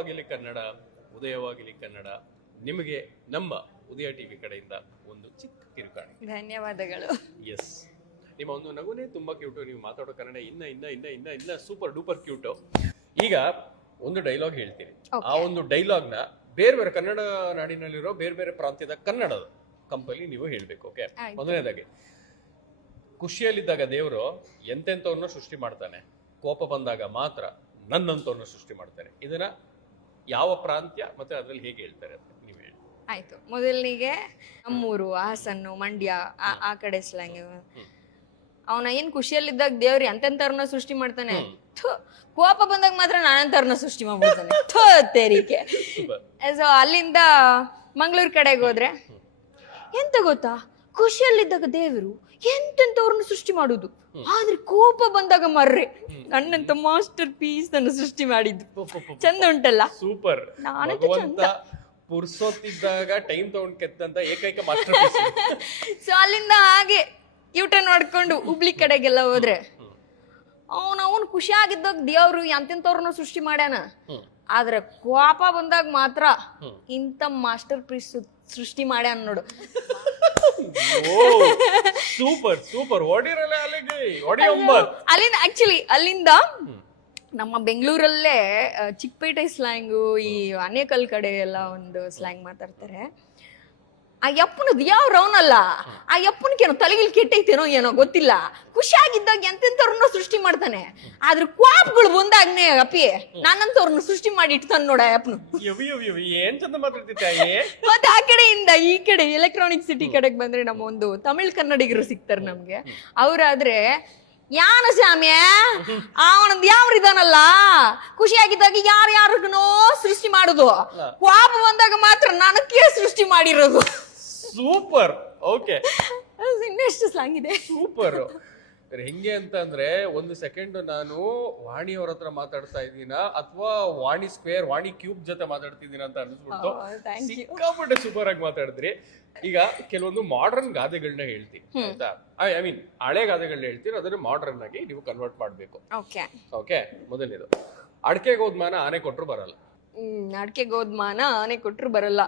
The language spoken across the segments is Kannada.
ಉದಯವಾಗಲಿ ಕನ್ನಡ, ಉದಯವಾಗಲಿ ಕನ್ನಡ. ನಿಮಗೆ ನಮ್ಮ ಉದಯ ಟಿವಿ ಕಡೆಯಿಂದ ಒಂದು ಚಿಕ್ಕ ಕಿರುಕಾಣಿ. ಧನ್ಯವಾದಗಳು. ಎಸ್, ನಿಮ್ಮ ಒಂದು ನಗುನೇ ತುಂಬಾ ಕ್ಯೂಟು. ನೀವು ಮಾತಾಡೋ ಕನ್ನಡ ಇನ್ನ ಸೂಪರ್ ಡೂಪರ್ ಕ್ಯೂಟು. ಈಗ ಒಂದು ಡೈಲಾಗ್ ಹೇಳ್ತೀನಿ. ಆ ಒಂದು ಡೈಲಾಗ್ನ ಬೇರೆ ಬೇರೆ ಕನ್ನಡ ನಾಡಿನಲ್ಲಿರೋ ಬೇರೆ ಬೇರೆ ಪ್ರಾಂತ್ಯದ ಕನ್ನಡದ ಕಂಪನಿ ನೀವು ಹೇಳ್ಬೇಕು. ಓಕೆ, ಮೊದಲನೇದಾಗಿ, ಖುಷಿಯಲ್ಲಿದ್ದಾಗ ದೇವರು ಎಂತೆಂಥವ್ರನ್ನ ಸೃಷ್ಟಿ ಮಾಡ್ತಾನೆ, ಕೋಪ ಬಂದಾಗ ಮಾತ್ರ ನನ್ನಂತವ್ರನ್ನ ಸೃಷ್ಟಿ ಮಾಡ್ತಾನೆ. ಇದನ್ನ ಯಾವ ಪ್ರಾಂತ್ಯ ಮತ್ತೆ ಅದ್ರಲ್ಲಿ ಹೇಗೆ ಹೇಳ್ತಾರೆ ಅಂತ ನೀವು ಹೇಳಿ. ಆಯ್ತು, ಮೊದಲನಿಗೆ ನಮ್ಮೂರು, ಹಾಸನ್ನು, ಮಂಡ್ಯ ಆ ಕಡೆ ಸ್ಲ್ಯಾಂಗ್. ಅವನ ಏನ್ ಖುಷಿಯಲ್ಲಿದ್ದಾಗ ದೇವ್ರು ಎಂತೆಂಥವ್ರನ್ನ ಸೃಷ್ಟಿ ಮಾಡ್ತಾನೆ, ಕೋಪ ಬಂದಾಗ ಮಾತ್ರ ನಾನಂತವ್ರನ್ನ ಸೃಷ್ಟಿ ಮಾಡ್ಬಿಡ್ತಾನೆ. ತೇರಿಕೆ. ಸೊ ಅಲ್ಲಿಂದ ಮಂಗಳೂರು ಕಡೆಗೆ ಹೋದ್ರೆ ಎಂತ ಗೊತ್ತಾ, ಖುಷಿಯಲ್ಲಿದ್ದಾಗ ದೇವರು ಎಂತೆಂಥವ್ರನ್ನ ಸೃಷ್ಟಿ ಮಾಡುದು, ಆದ್ರೆ ಕೋಪ ಬಂದಾಗ ಮರ್ರೆ ನನ್ನಂತ ಮಾಸ್ಟರ್ ಪೀಸ್ ನನ್ನ ಸೃಷ್ಟಿ ಮಾಡಿದ್ದು. ಚಂದ ಉಂಟಲ್ಲ? ಸೂಪರ್. ಭಗವಂತ ಪುರ್ಸೊತ್ತಿದ್ದಾಗ ಟೈಮ್ ತಗೊಂಡ್ ಕೆತ್ತಂತ ಏಕೈಕ ಮಾಸ್ಟರ್ ಪೀಸ್. ಸೊ ಅಲ್ಲಿಂದ ಹಾಗೆ ಯೂಟರ್ನ್ ಮಾಡ್ಕೊಂಡು ಹುಬ್ಳಿ ಕಡೆಗೆಲ್ಲ ಹೋದ್ರೆ ಅವನು ಖುಷಿಯಾಗಿದ್ದಾಗ ದೇವ್ರು ಎಂತೆಂಥವ್ರನ್ನ ಸೃಷ್ಟಿ ಮಾಡ್ಯಾನ, ಆದ್ರೆ ಕೋಪ ಬಂದಾಗ ಮಾತ್ರ ಇಂಥ ಮಾಸ್ಟರ್ ಪೀಸ್ ಸೃಷ್ಟಿ ಮಾಡ್ಯಾನ ನೋಡು. Super super. ಅಲ್ಲಿಂದ ಆಕ್ಚುಲಿ ಅಲ್ಲಿಂದ ನಮ್ಮ ಬೆಂಗಳೂರಲ್ಲೇ ಚಿಕ್ಕಪೇಟೆ ಸ್ಲ್ಯಾಂಗು, ಈ ಆನೇಕಲ್ ಕಡೆ ಎಲ್ಲ ಒಂದು ಸ್ಲ್ಯಾಂಗ್ ಮಾತಾಡ್ತಾರೆ. ಆ ಯಪ್ಪನದು ಯಾವ ರೌನಲ್ಲ, ಆ ಯಪ್ಪನಕ್ಕೇನೋ ತಲೆಗಿಲ್ ಕೆಟ್ಟೈತೇನೋ ಏನೋ ಗೊತ್ತಿಲ್ಲ, ಖುಷಿಯಾಗಿದ್ದಾಗ ಎಂತೆಂಥವ್ರನ್ನ ಸೃಷ್ಟಿ ಮಾಡ್ತಾನೆ, ಆದ್ರೆ ಕ್ವಾಪ್ಗಳು ಬಂದಾಗ್ನೇ ಅಪ್ಪಿ ನಾನಂತವ್ರನ್ನ ಸೃಷ್ಟಿ ಮಾಡಿ ಇಡ್ತಾನೆ ನೋಡ ಯಪ್ಪನು. ಏನ್ ಚಂದ ಮಾತಾಡ್ತಿದ್ದೆ. ಮತ್ತೆ ಆ ಕಡೆಯಿಂದ ಈ ಕಡೆ ಎಲೆಕ್ಟ್ರಾನಿಕ್ ಸಿಟಿ ಕಡೆಗೆ ಬಂದ್ರೆ ನಮ್ಮ ಒಂದು ತಮಿಳ್ ಕನ್ನಡಿಗರು ಸಿಗ್ತಾರೆ ನಮ್ಗೆ. ಅವ್ರಾದ್ರೆ ಯಾನ ಸ್ವಾಮ್ಯ ಅವನದ್ ಯಾವ್ರ ಇದಾನಲ್ಲ, ಖುಷಿಯಾಗಿದ್ದಾಗ ಯಾರ್ಯಾರಿಗನೋ ಸೃಷ್ಟಿ ಮಾಡುದು, ಕ್ವಾಪ ಬಂದಾಗ ಮಾತ್ರ ನನಗೆ ಸೃಷ್ಟಿ ಮಾಡಿರೋದು. ಸೂಪರ್. ಓಕೆ, ಇನ್ನೆಷ್ಟು ಸ್ಲಾಂಗ್ ಇದೆ. ಸೂಪರ್. ಹೆಂಗೆ ಅಂತ ಅಂದ್ರೆ, ಒಂದು ಸೆಕೆಂಡ್ ನಾನು ವಾಣಿ ಅವ್ರ ಹತ್ರ ಮಾತಾಡ್ತಾ ಇದ್ದೀನ ಅಥವಾ ವಾಣಿ ಸ್ಕ್ವೇರ್ ವಾಣಿ ಕ್ಯೂಬ್ ಜೊತೆ ಮಾತಾಡ್ತಿದ್ದೀನ ಅಂತ ಅನ್ಸ್ಬಿಡ್ತು. ಸಿಕ್ಕಾಪಟ್ಟೆ ಸೂಪರ್ ಆಗಿ ಮಾತಾಡಿದ್ರಿ. ಈಗ ಕೆಲವೊಂದು ಮಾಡರ್ನ್ ಗಾದೆಗಳನ್ನ ಹೇಳ್ತೀನಿ ಆಯ್ತಾ, ಐ ಮೀನ್ ಹಳೆ ಗಾದೆಗಳನ್ನ ಹೇಳ್ತೀನಿ, ಅದನ್ನ ಮಾಡರ್ನ್ ಆಗಿ ನೀವು ಕನ್ವರ್ಟ್ ಮಾಡ್ಬೇಕು. ಓಕೆ, ಮೊದಲನೇದು, ಅಡಕೆಗೆ ಹೋದ್ಮಾನ ಆನೆ ಕೊಟ್ರು ಬರಲ್ಲ. ಅಡಿಕೆಗೆ ಹೋದ್ಮಾನ ಆನೆ ಕೊಟ್ರು ಬರಲ್ಲ.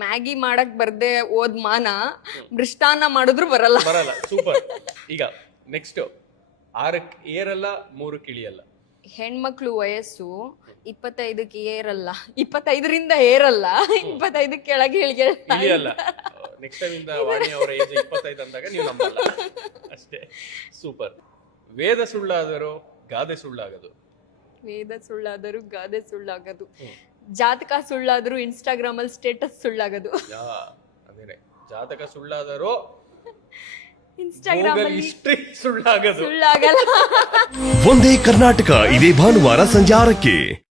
ಮ್ಯಾಗಿ ಮಾಡಕ್ ಬರ್ದೆ ಹೋದ್ಮಾನ ಮೃಷ್ಟಾನ್ನ ಮಾಡಿದ್ರು ಬರಲ್ಲ. ಸೂಪರ್. ಈಗ ನೆಕ್ಸ್ಟ್, 6ಕ್ಕೆ ಏರಲ್ಲ 3ಕ್ಕೆ ಇಳಿಯಲ್ಲ. ಹೆಣ್ಮಕ್ಳು ವಯಸ್ಸು 25ಕ್ಕೆ ಏರಲ್ಲ, 25ರಿಂದ ಏರಲ್ಲ, 25 ಕೆಳಗೆ ಇಳಿಯಲ್ಲ. ನೆಕ್ಸ್ಟ್ ಟೈಮ್ ಇಂದ ವಾಣಿ ಅವರ ಏಜ್ 25 ಅಂದಾಗ ನೀವು ನಂಬಲ್ಲ ಅಷ್ಟೇ. ಸೂಪರ್. ವೇದ ಸುಳ್ಳಾದರೂ ಗಾದೆ ಸುಳ್ಳಾಗದು. ವೇದ ಸುಳ್ಳಾದರೂ ಗಾದೆ ಸುಳ್ಳಾಗದು. ಜಾತಕ ಸುಳ್ಳಾದರೂ ಇನ್ಸ್ಟಾಗ್ರಾಮ್ ಅಲ್ಲಿ ಸ್ಟೇಟಸ್ ಸುಳ್ಳಾಗದು. ಅದೇನೆ, ಜಾತಕ ಸುಳ್ಳಾದರೂ ಇನ್ಸ್ಟಾಗ್ರಾಮ್ ಅಲ್ಲಿ ಹಿಸ್ಟ್ರಿ ಸುಳ್ಳಾಗಲ್ಲ. ಒಂದೇ ಕರ್ನಾಟಕ ಇದೇ ಭಾನುವಾರ ಸಂಜೆ 6ಕ್ಕೆ.